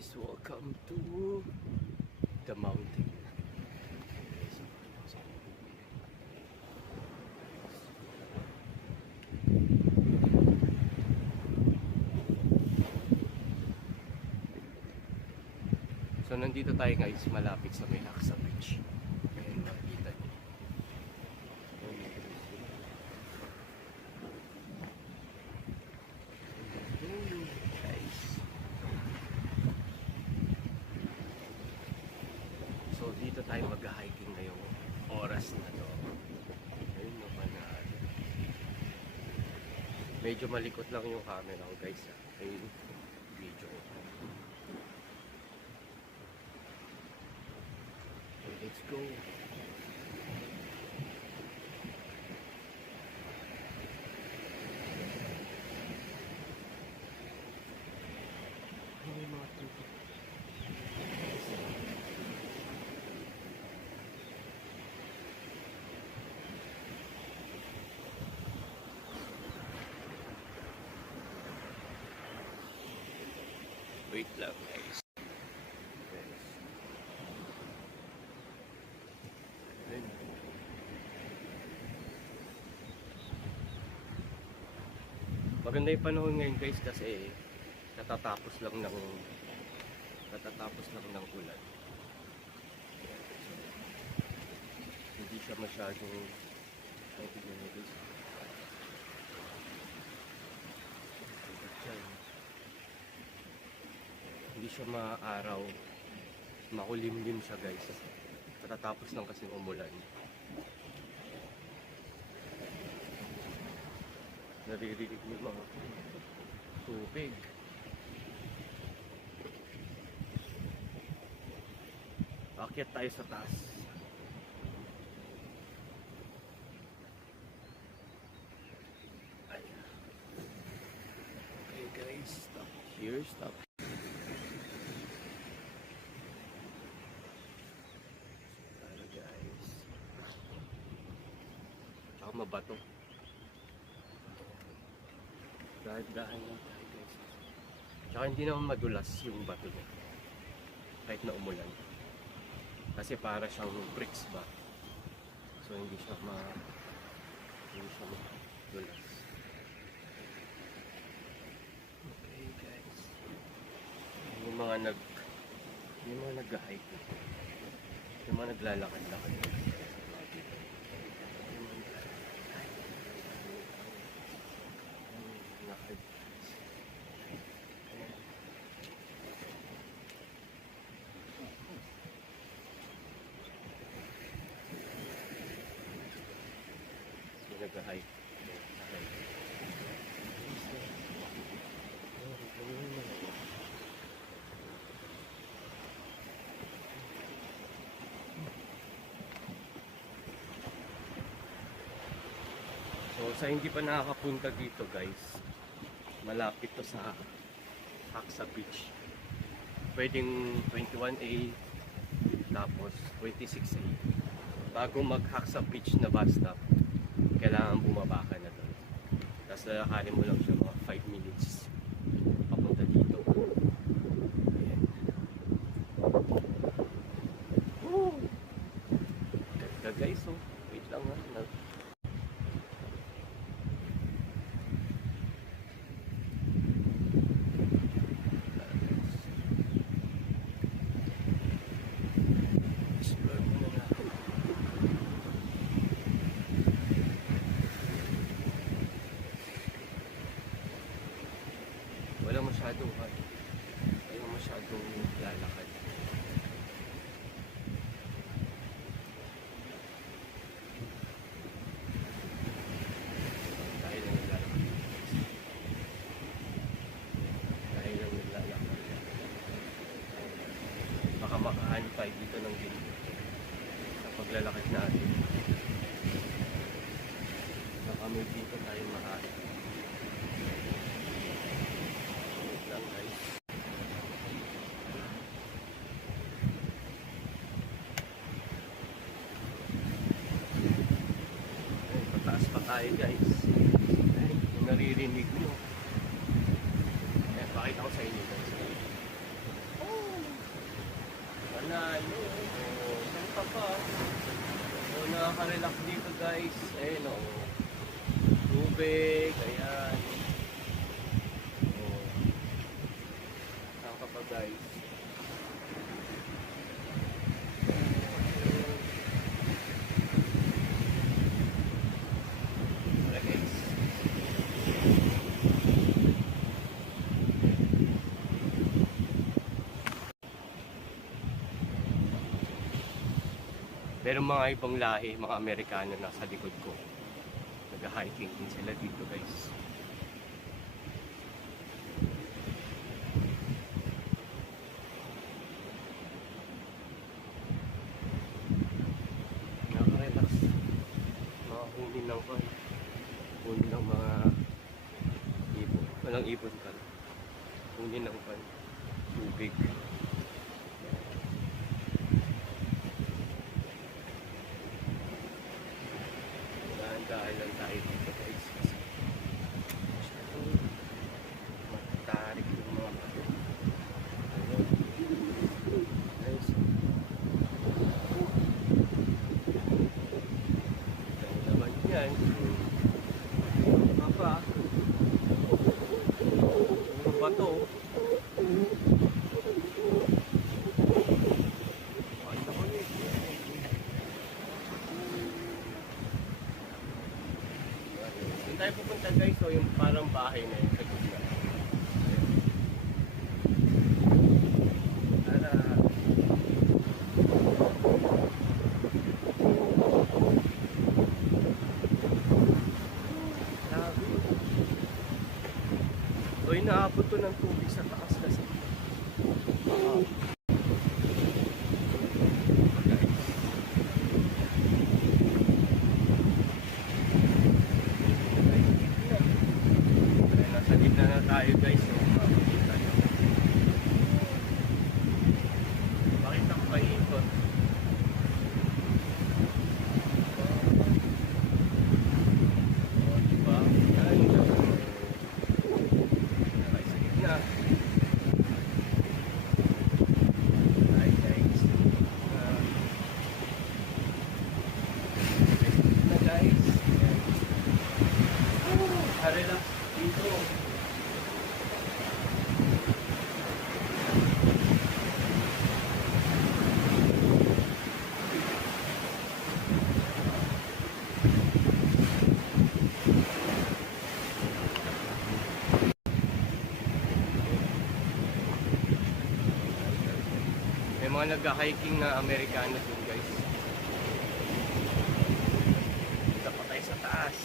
guys, welcome to the mountain. So nandito tayo guys, malapit sa may Aksa Beach. Ayan, makikita niyo. Guys. So dito tayo mag-hiking ngayong oras na to. Ayun naman na. Medyo malikot lang yung camera ko guys. Ayun, video ko. Let's go. Ay, mga tubig. Wait lang guys. Maganda yung panahon ngayon guys kasi katatapos lang ng ulan. Hindi siya masyadong guys. Hindi siya maaraw, makulimlim siya guys. Katatapos lang kasi umulan. Naririnig yung mga tubig. Akyat tayo sa taas. Ayan. Okay guys, stop here, stop. Para guys. Tsaka mabato. Dahan-dahan lang tayo guys. Tsaka hindi naman madulas yung bato niya kahit na umulan kasi para siyang bricks ba, so hindi siya madulas. Okay guys, yung mga nag-hike, yung mga naglalakad-lakad nag-hike. So sa hindi pa nakakapunta dito guys, malapit to sa Aksa Beach. Pwedeng 21A tapos 26A. Bago mag-Aksa Beach na bus stop, kailangan bumaba ka na doon. Tapos lalakarin mo lang siya mga 5 minutes papunta dito. Ayan. Ganda guys, oh. Wait lang ha. Explore mo na natin. Walang masyadong lalakad. Dahil lang naglalakad. Baka makahanip tayo dito ng video sa paglalakad natin. Baka may dito tayo mahanip. Lang guys. Ay, pataas pa tayo guys. Ay, kung naririnig nyo. Ayan, pakita ko sa inyo guys. Oh! Panalo. Oh, saan ka pa? Oh, nakaka-relax dito guys. Ayun oh. Tubig, ayan. Oh. Saan ka pa guys? Tara guys. Pero mga ibang lahi, mga Amerikano nasa likod ko. Nag-hiking din sila dito guys. Nakaka-relax. Mga huni ng kan. Huni ng mga ibon. Walang ibon kan. Huni ng kan. Tubig. Dahil lang tayo dito guys kasi masyadong matarik yung mga bato. Ayun. Ayos. Dahil naman yan. Ano pa? Puro bato. Ay, naku eh. Saan tayo pupunta guys? So yung parang bahay na yun sa gitna. Tara. Grabe. So inaabot to ng tubig sa taas kasi. Wow. Nasa gitna na tayo guys. So, makikita nyo. Bakit ako paikot? O, diba? Ganda. Nakay sa gitna. Hi guys. Na guys. Relax dito. May mga nag-hiking na Amerikano dun guys. Punta pa tayo sa taas.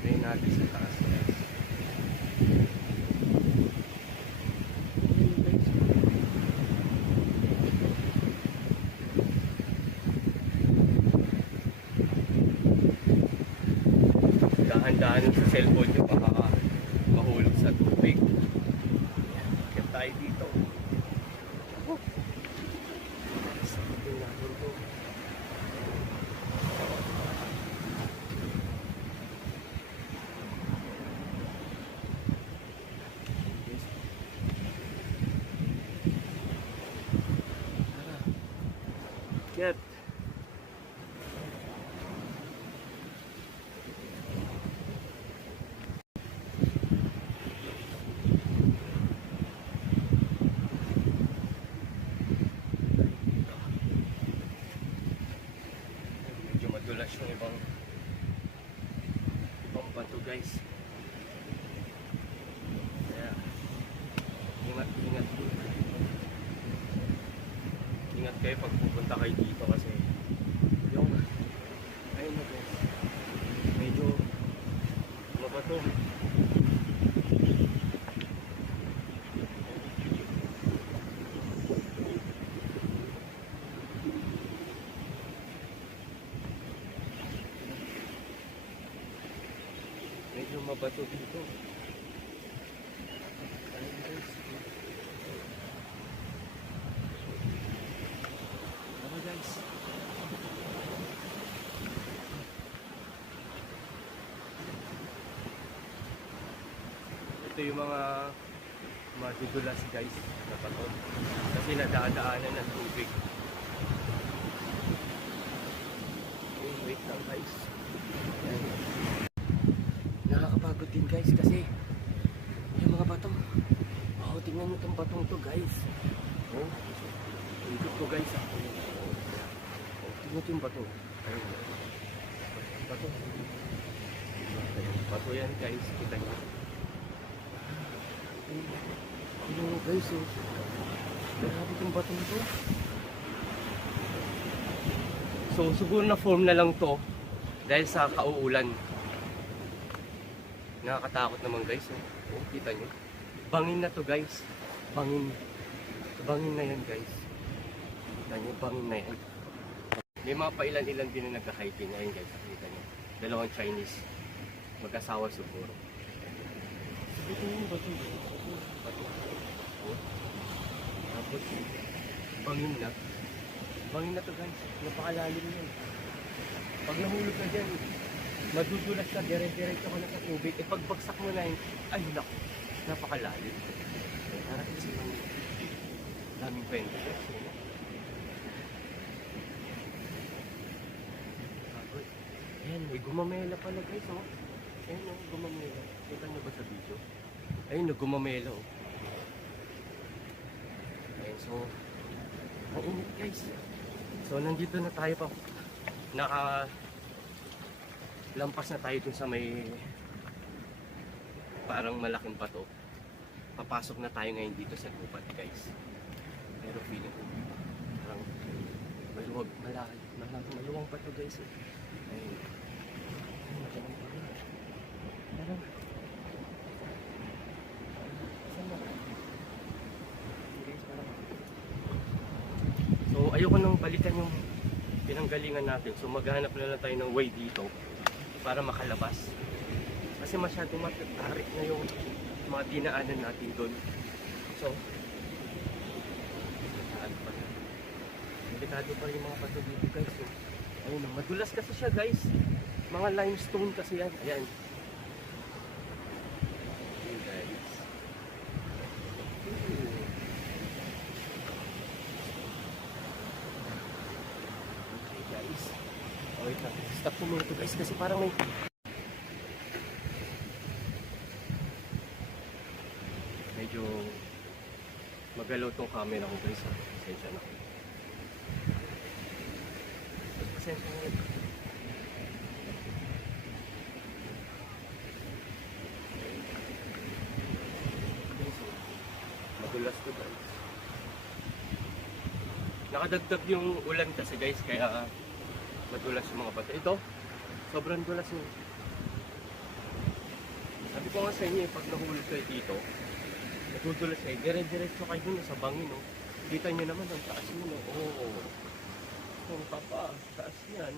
Try natin sa taas guys. Dahan-dahan sa cellphone yung baka mahulog sa tubig. Kaya tayo dito. Sabihin natin to. Get. Medyo madulas yung ibang bato guys. Kaya ingat kayo pag pupunta kayo dito kasi yung ayun na guys, medyo mabato. Medyo mabato dito. Ayun guys. Ano guys? yung mga madudulas guys na bato. Kasi nadadaanan ng tubig. Okay, wait lang guys. Ayan. Nakakapagod din guys kasi yung mga bato. Oh, tingnan nyo itong batong to guys. Oh, ikot ko guys. Oh, tingnan nyo yung bato. Ayun. Bato. Bato yan guys, kita nyo. Ayun guys, oh. Grabe itong bato nito. So siguro na form na lang to dahil sa kauulan. Nakakatakot naman guys, oh. Oh, kita nyo. Bangin na to guys. Bangin. Bangin na yan guys. Kita nyo, bangin na yan. May mga pailan-ilan din na nagka-hiking. Ayun guys, kita nyo. Dalawang Chinese. Mag-asawa siguro. Ito yung bato. Bato. Oh. Tapos, bangin na. Bangin na to guys. Napakalalim yun. Pag nahulog ka dyan, madudulas ka, dire-diretso ka na sa tubig. E pagbagsak mo na yun, ay naku, napakalalim. Tara kasi bangin. Daming kwento. Ayan, may gumamela pala guys, oh. Ayan, oh, gumamela. Kita nyo ba sa video? Ayun, oh, gumamela, oh. Ayan, so, ang init guys. So, nandito na tayo pa. Lampas na tayo dun sa may parang malaking bato. Papasok na tayo ngayon dito sa gubat guys. Pero feeling ko parang maluwang pa to guys, eh. Ayun. So ayoko nang balikan yung pinanggalingan natin. So maghanap na lang tayo ng way dito para makalabas. Kasi masyadong matarik na yung mga dinaanan natin doon. So delikado pa rin yung mga bato dito guys. So, ayun, madulas kasi siya guys. Mga limestone kasi yan. Ayan. Ayan guys. Okay guys. Okay lang. Stop po muna ito guys kasi parang may medyo magalaw tong camera ko guys. Pasensya na. Pasensya na. Madulas to guys. Nakadagdag yung ulan kasi guys kaya madulas yung mga bato. Ito, sobrang dulas yun. Sabi ko nga sa inyo, pag nahulog kayo dito, natudulas kayo, dire-diretso kayo dun sa bangin, no? Kita nyo naman ang taas mo, no? Oo. Oh, papa, taas yan.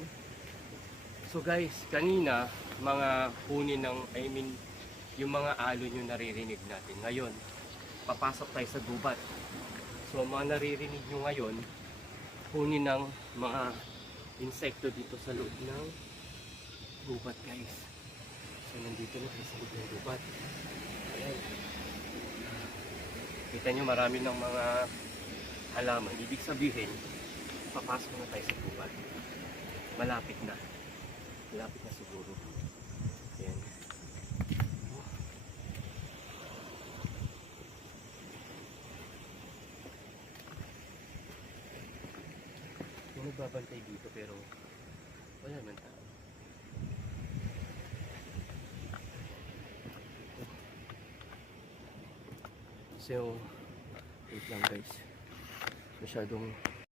So guys, kanina, mga punin ng, yung mga alon yung naririnig natin. Ngayon, papasok tayo sa gubat. So mga naririnig nyo ngayon, punin ng mga insekto dito sa loob ng gubat guys. So nandito na sa loob ng gubat. Ayan. Kita nyo marami ng mga halaman. Ibig sabihin, papasok na tayo sa gubat. Malapit na. Malapit na siguro. Ayan. May nagbabantay dito pero wala naman tao. So, wait lang guys. Masyadong